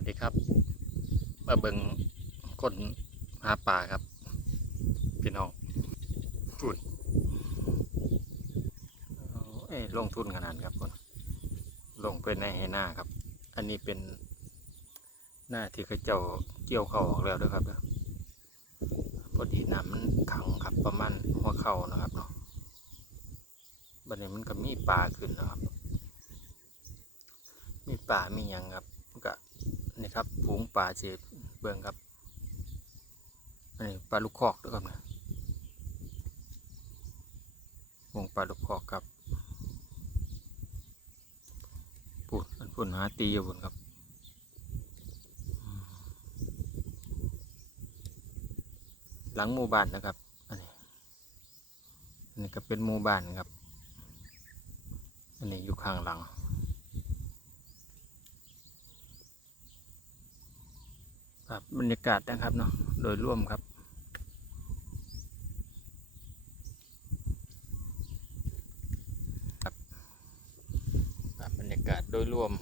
วัสดีครับ มาเบิงคนหาป่าครับ พี่น้องฝุ่นเอ้ลงทุนขนาดครับคนลงไปในให้หน้าครับ อันนี้เป็นหน้าที่เขาเจ้าเกี่ยวเข่าออกแล้วด้วยครับพอดีน้ำมันขังครับประมาณหัวเข่านะครับเนาะบัดนี้มันก็มีปลาขึ้นนะครับ มีป่ามีหยังครับ ครับฝูงป่าเจ็บเบิ่งครับอันนี้ปลาลูกคอกด้วยครับนะฝูงปลาลูกคอกครับปุ่นมันปุ่นหาตีอยู่ปุ่นครับหลังหมู่บ้านนะครับอันนี้อันนี้ก็เป็นหมู่บ้านครับ อันนี้อยู่ข้างหลัง ครับบรรยากาศนะครับเนาะโดยร่วมครับ ครับครับบรรยากาศโดยรวม